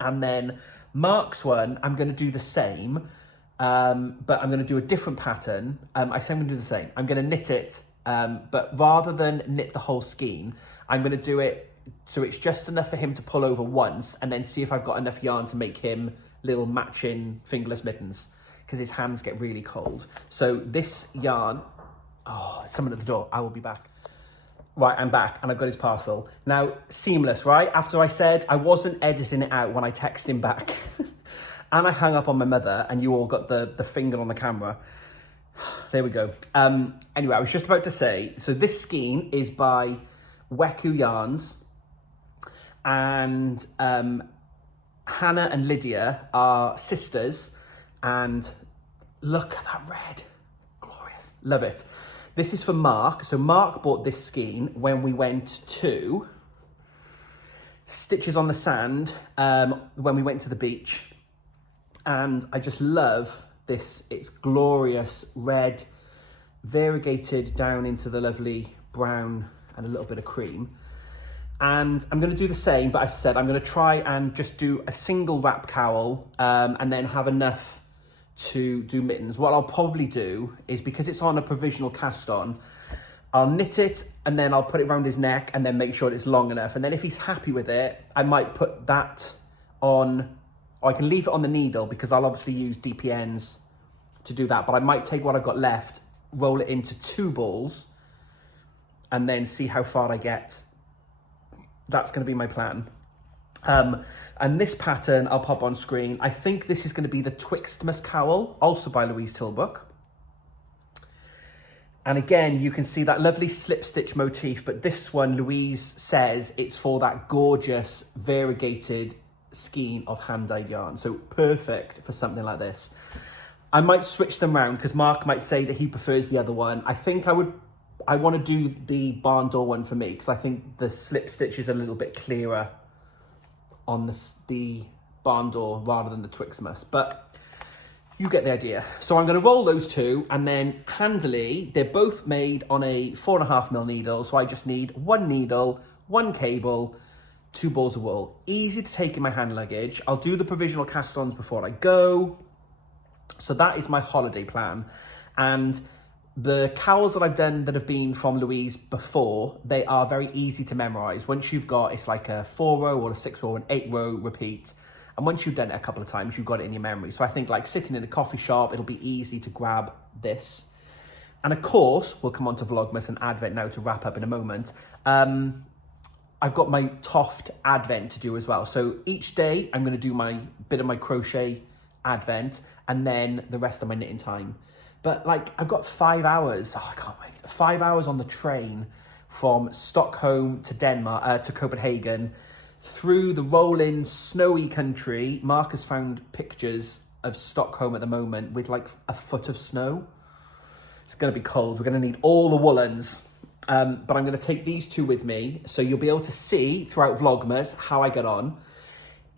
And then Mark's one, I'm going to do the same. but I'm going to do a different pattern. I say I'm going to do the same. I'm going to knit it, but rather than knit the whole skein, I'm going to do it so it's just enough for him to pull over once and then see if I've got enough yarn to make him little matching fingerless mittens, because his hands get really cold. So this yarn, oh, someone at the door, I will be back. Right, I'm back and I've got his parcel. Now, seamless, right? After I said I wasn't editing it out when I texted him back and I hung up on my mother and you all got the finger on the camera. There we go. Anyway, I was just about to say, so this skein is by Weku Yarns, and Hannah and Lydia are sisters, and look at that red. Glorious. Love it. This is for Mark. So Mark bought this skein when we went to Stitches on the Sand, when we went to the beach. And I just love this. It's glorious red, variegated down into the lovely brown and a little bit of cream. And I'm going to do the same, but as I said, I'm going to try and just do a single wrap cowl, and then have enough to do mittens. What I'll probably do is, because it's on a provisional cast on, I'll knit it and then I'll put it around his neck and then make sure it's long enough. And then if he's happy with it, I might put that on, or I can leave it on the needle, because I'll obviously use DPNs to do that. But I might take what I've got left, roll it into 2 balls, and then see how far I get. That's going to be my plan. And this pattern I'll pop on screen. I think this is going to be the Twixtmas cowl, also by Louise Tilbrook. And again, you can see that lovely slip stitch motif, but this one, Louise says it's for that gorgeous variegated skein of hand-dyed yarn. So perfect for something like this. I might switch them around because Mark might say that he prefers the other one. I think I want to do the barn door one for me, because I think the slip stitch is a little bit clearer on the barn door rather than the Twixtmas, but you get the idea. So I'm going to roll those 2, and then handily, they're both made on a 4.5mm needle, so I just need 1 needle, 1 cable, 2 balls of wool. Easy to take in my hand luggage. I'll do the provisional cast-ons before I go. So that is my holiday plan. And the cowls that I've done that have been from Louise before, they are very easy to memorize. Once you've got, it's like a 4-row or a 6-row or an 8-row repeat. And once you've done it a couple of times, you've got it in your memory. So I think, like sitting in a coffee shop, it'll be easy to grab this. And of course, we'll come on to Vlogmas and Advent now to wrap up in a moment. I've got my Toft Advent to do as well. So each day I'm going to do my bit of my crochet Advent, and then the rest of my knitting time. But like, I've got 5 hours. Oh, I can't wait. 5 hours on the train from Stockholm to Denmark, to Copenhagen, through the rolling snowy country. Mark has found pictures of Stockholm at the moment with like a foot of snow. It's going to be cold. We're going to need all the woolens. But I'm going to take these 2 with me, so you'll be able to see throughout Vlogmas how I get on.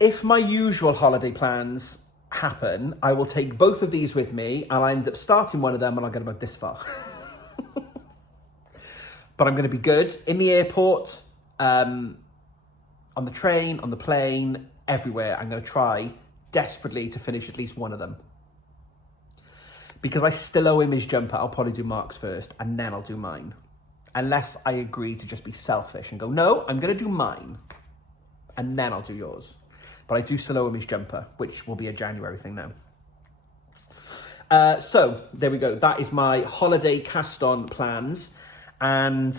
If my usual holiday plans happen, I will take both of these with me. I'll end up starting one of them and I'll get about this far. But I'm going to be good in the airport, on the train, on the plane, everywhere. I'm going to try desperately to finish at least one of them. Because I still owe him his jumper, I'll probably do Mark's first and then I'll do mine. Unless I agree to just be selfish and go, no, I'm going to do mine and then I'll do yours. But I do still owe him his jumper, which will be a January thing now. So there we go. That is my holiday cast-on plans. And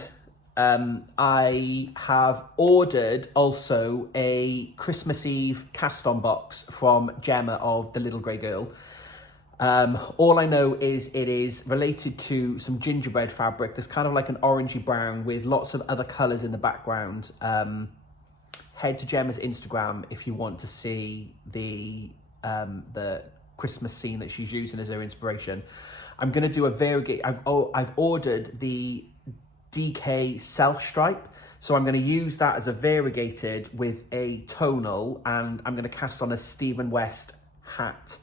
I have ordered also a Christmas Eve cast-on box from Gemma of The Little Grey Girl. All I know is it is related to some gingerbread fabric. There's kind of like an orangey brown with lots of other colours in the background. Head to Gemma's Instagram if you want to see the Christmas scene that she's using as her inspiration. I'm going to do a variegate. I've ordered the DK self stripe, so I'm going to use that as a variegated with a tonal, and I'm going to cast on a Stephen West hat.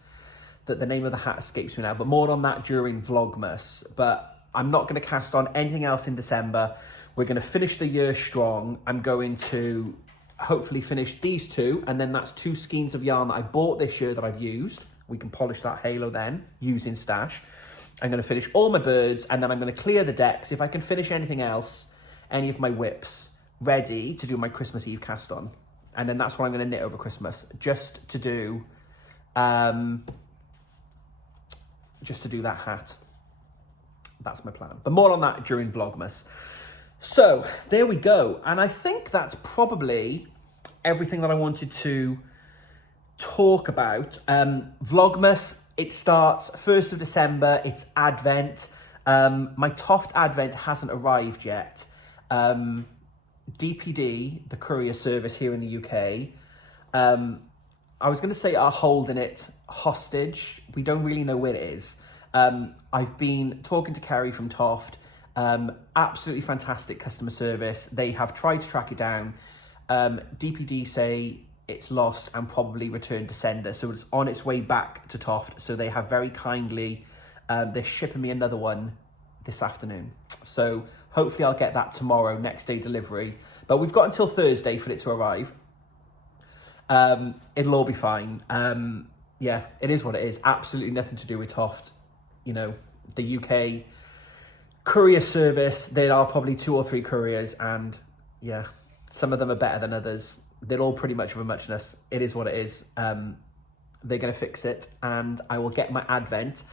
That the name of the hat escapes me now, but more on that during Vlogmas. But I'm not going to cast on anything else in December. We're going to finish the year strong. I'm going to hopefully finish these 2, and then that's 2 skeins of yarn that I bought this year that I've used We can polish that halo then using stash. I'm going to finish all my birds, and then I'm going to clear the decks. If I can finish anything else, any of my whips, ready to do my Christmas Eve cast on. And then that's what I'm going to knit over Christmas, just to do that hat. That's my plan. But more on that during Vlogmas. So there we go. And I think that's probably everything that I wanted to talk about. Vlogmas, it starts 1st of December. It's Advent. My Toft Advent hasn't arrived yet. DPD, the courier service here in the UK, I was going to say are holding it hostage. We don't really know where it is. I've been talking to Kerry from Toft. Absolutely fantastic customer service. They have tried to track it down. DPD say it's lost and probably returned to sender. So it's on its way back to Toft. So they have very kindly, they're shipping me another one this afternoon. So hopefully I'll get that tomorrow, next day delivery. But we've got until Thursday for it to arrive. It'll all be fine. Yeah, it is what it is. Absolutely nothing to do with Toft. You know, the UK courier service, there are probably 2 or 3 couriers, and yeah, some of them are better than others. They're all pretty much of a muchness. It is what it is. They're going to fix it, and I will get my Advent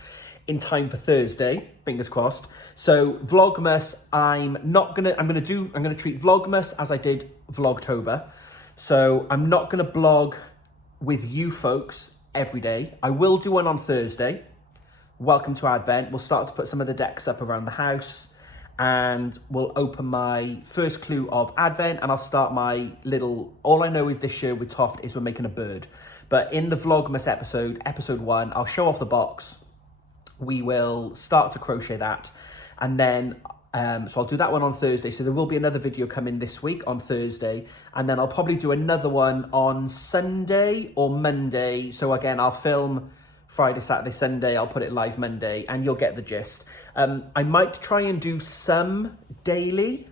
in time for Thursday, fingers crossed. So Vlogmas, I'm going to treat Vlogmas as I did Vlogtober. So I'm not going to blog with you folks every day. I will do one on Thursday. Welcome to Advent. We'll start to put some of the decks up around the house, and we'll open my first clue of Advent, and I'll start my little, all I know is this year with Toft is we're making a bird. But in the Vlogmas episode 1, I'll show off the box. We will start to crochet that, and then so I'll do that one on Thursday. So there will be another video coming this week on Thursday, and then I'll probably do another one on Sunday or Monday. So again, I'll film Friday, Saturday, Sunday. I'll put it live Monday, and you'll get the gist. I might try and do some daily,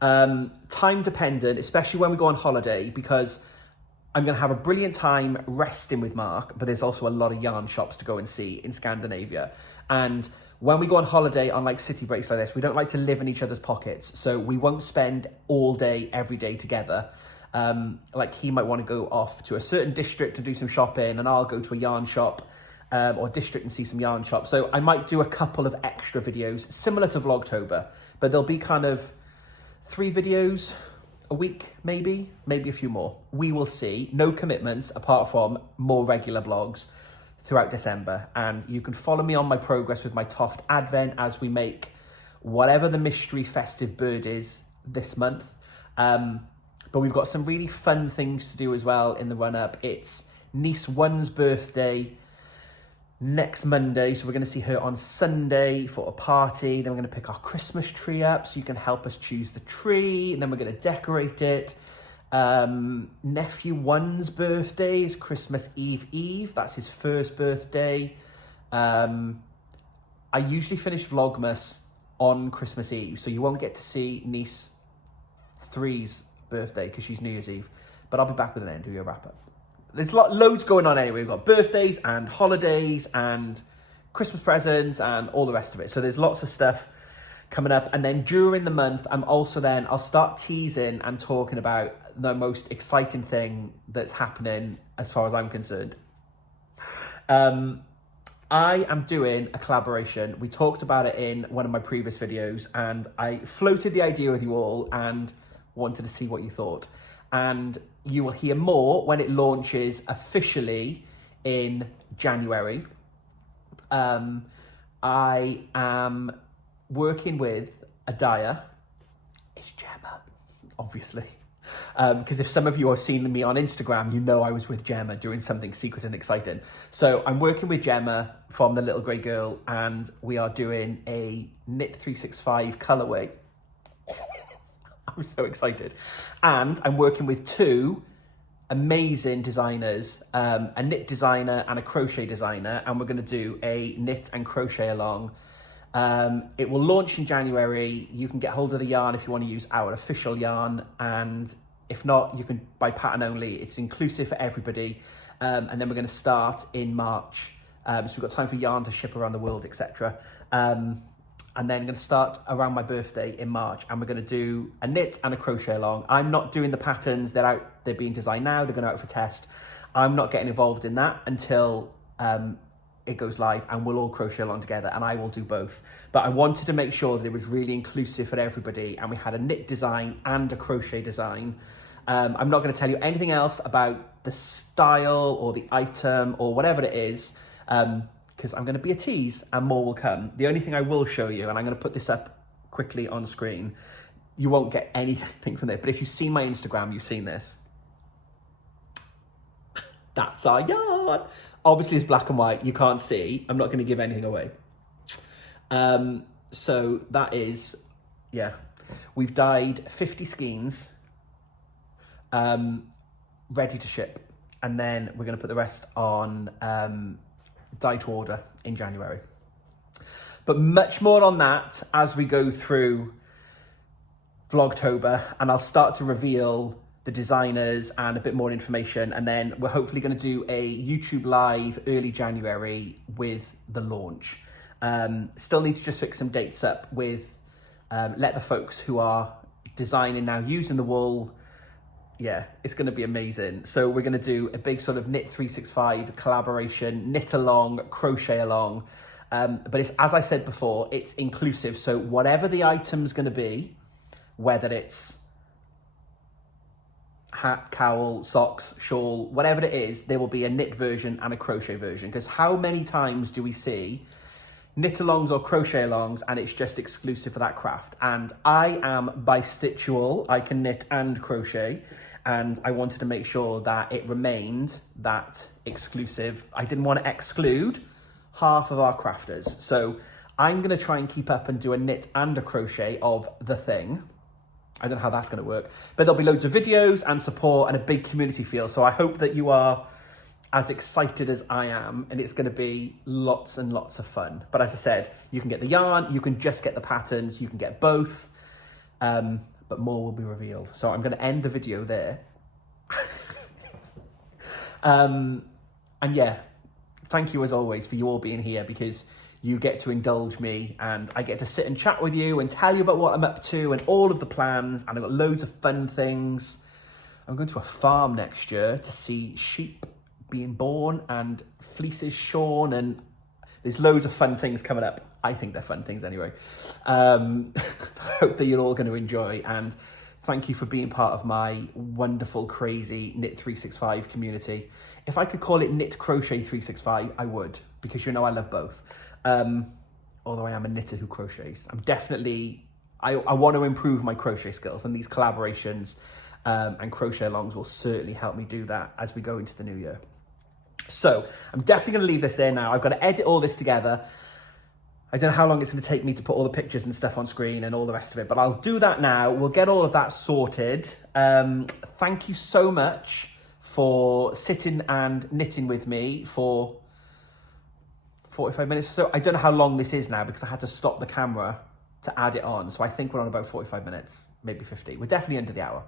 time dependent, especially when we go on holiday, because I'm going to have a brilliant time resting with Mark, but there's also a lot of yarn shops to go and see in Scandinavia. And when we go on holiday on like city breaks like this, we don't like to live in each other's pockets. So we won't spend all day, every day together. Like he might want to go off to a certain district to do some shopping, and I'll go to a yarn shop or district and see some yarn shops. So I might do a couple of extra videos similar to Vlogtober, but there'll be kind of 3 videos a week, maybe a few more. We will see. No commitments apart from more regular vlogs throughout December. And you can follow me on my progress with my Toft Advent as we make whatever the mystery festive bird is this month. But we've got some really fun things to do as well in the run-up. It's niece 1's birthday next Monday, so we're going to see her on Sunday for a party. Then we're going to pick our Christmas tree up so you can help us choose the tree, and then we're going to decorate it. Nephew 1's birthday is Christmas Eve. That's his first birthday. I usually finish Vlogmas on Christmas Eve, so you won't get to see niece 3's birthday because she's New Year's Eve, but I'll be back with an end, do your wrap up. There's loads going on anyway. We've got birthdays and holidays and Christmas presents and all the rest of it. So there's lots of stuff coming up. And then during the month, I'll start teasing and talking about the most exciting thing that's happening as far as I'm concerned. I am doing a collaboration. We talked about it in one of my previous videos, and I floated the idea with you all and wanted to see what you thought. And you will hear more when it launches officially in January. I am working with a dyer. It's Gemma, obviously. Because if some of you have seen me on Instagram, you know I was with Gemma doing something secret and exciting. So I'm working with Gemma from The Little Grey Girl, and we are doing a Knit 365 colourway. I'm so excited. And I'm working with 2 amazing designers, a knit designer and a crochet designer, and we're going to do a knit and crochet along. It will launch in January. You can get hold of the yarn if you want to use our official yarn, and If not, you can buy pattern only. It's inclusive for everybody. And then we're going to start in March. So we've got time for yarn to ship around the world, etc. And then I'm going to start around my birthday in March, and we're going to do a knit and a crochet along. I'm not doing the patterns. They're out. They're being designed now. They're going out for test. I'm not getting involved in that until it goes live, and we'll all crochet along together, and I will do both. But I wanted to make sure that it was really inclusive for everybody, and we had a knit design and a crochet design. I'm not going to tell you anything else about the style or the item or whatever it is, because I'm going to be a tease and more will come. The only thing I will show you, and I'm going to put this up quickly on screen, you won't get anything from it, but if you've seen my Instagram, you've seen this. That's our yarn. Obviously it's black and white, you can't see. I'm not going to give anything away. So that is, yeah, we've dyed 50 skeins, ready to ship. And then we're going to put the rest on dye to order in January. But much more on that as we go through Vlogtober, and I'll start to reveal the designers and a bit more information. And then we're hopefully going to do a YouTube live early January with the launch. Still need to just fix some dates up with, let the folks who are designing now using the wool. Yeah, it's going to be amazing. So we're going to do a big sort of Knit 365 collaboration, knit along, crochet along. But it's, as I said before, it's inclusive. So whatever the item's going to be, whether it's hat, cowl, socks, shawl, whatever it is, there will be a knit version and a crochet version. Because how many times do we see knit alongs or crochet alongs and it's just exclusive for that craft? And I am bistitchual. I can knit and crochet, and I wanted to make sure that it remained that exclusive. I didn't want to exclude half of our crafters. So I'm going to try and keep up and do a knit and a crochet of the thing. I don't know how that's going to work, but there'll be loads of videos and support and a big community feel. So I hope that you are as excited as I am, and it's going to be lots and lots of fun. But as I said, you can get the yarn, you can just get the patterns, you can get both, but more will be revealed. So I'm going to end the video there. And yeah, thank you as always for you all being here, because you get to indulge me and I get to sit and chat with you and tell you about what I'm up to and all of the plans, and I've got loads of fun things. I'm going to a farm next year to see sheep being born and fleeces shorn, and there's loads of fun things coming up. I think they're fun things anyway. I hope that you're all going to enjoy, and thank you for being part of my wonderful, crazy Knit 365 community. If I could call it Knit Crochet 365, I would, because you know I love both. Although I am a knitter who crochets. I'm definitely, I want to improve my crochet skills, and these collaborations and crochet alongs will certainly help me do that as we go into the new year. So I'm definitely going to leave this there now. I've got to edit all this together. I don't know how long it's going to take me to put all the pictures and stuff on screen and all the rest of it, but I'll do that now. We'll get all of that sorted. Thank you so much for sitting and knitting with me for 45 minutes or so. I don't know how long this is now because I had to stop the camera to add it on. So I think we're on about 45 minutes, maybe 50. We're definitely under the hour.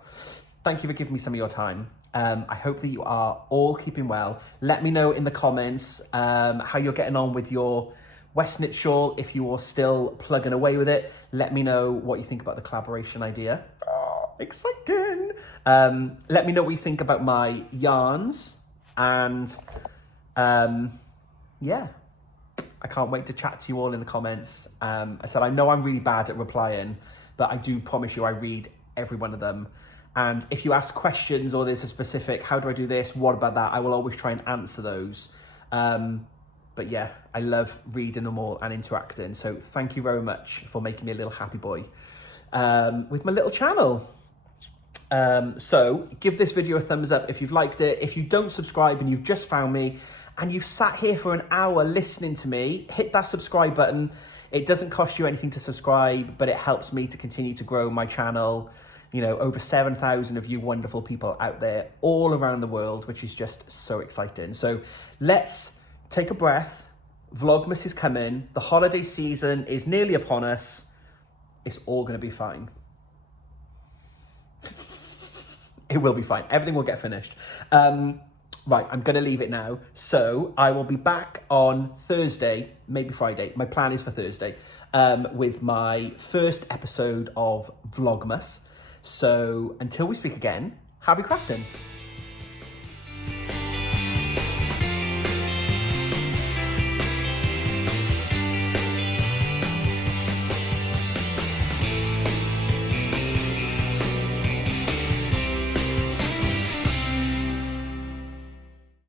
Thank you for giving me some of your time. I hope that you are all keeping well. Let me know in the comments how you're getting on with your West Knit shawl, if you are still plugging away with it. Let me know what you think about the collaboration idea. Oh, exciting. Let me know what you think about my yarns. And yeah, I can't wait to chat to you all in the comments. I said, I know I'm really bad at replying, but I do promise you I read every one of them. And if you ask questions or there's a specific, how do I do this? What about that? I will always try and answer those. But yeah, I love reading them all and interacting. So thank you very much for making me a little happy boy with my little channel. So give this video a thumbs up if you've liked it. If you don't subscribe and you've just found me and you've sat here for an hour listening to me, hit that subscribe button. It doesn't cost you anything to subscribe, but it helps me to continue to grow my channel. You know, over 7,000 of you wonderful people out there all around the world, which is just so exciting. So let's take a breath. Vlogmas is coming. The holiday season is nearly upon us. It's all going to be fine. It will be fine. Everything will get finished. Right, I'm going to leave it now. So I will be back on Thursday, maybe Friday. My plan is for Thursday, with my first episode of Vlogmas. So until we speak again, happy crafting.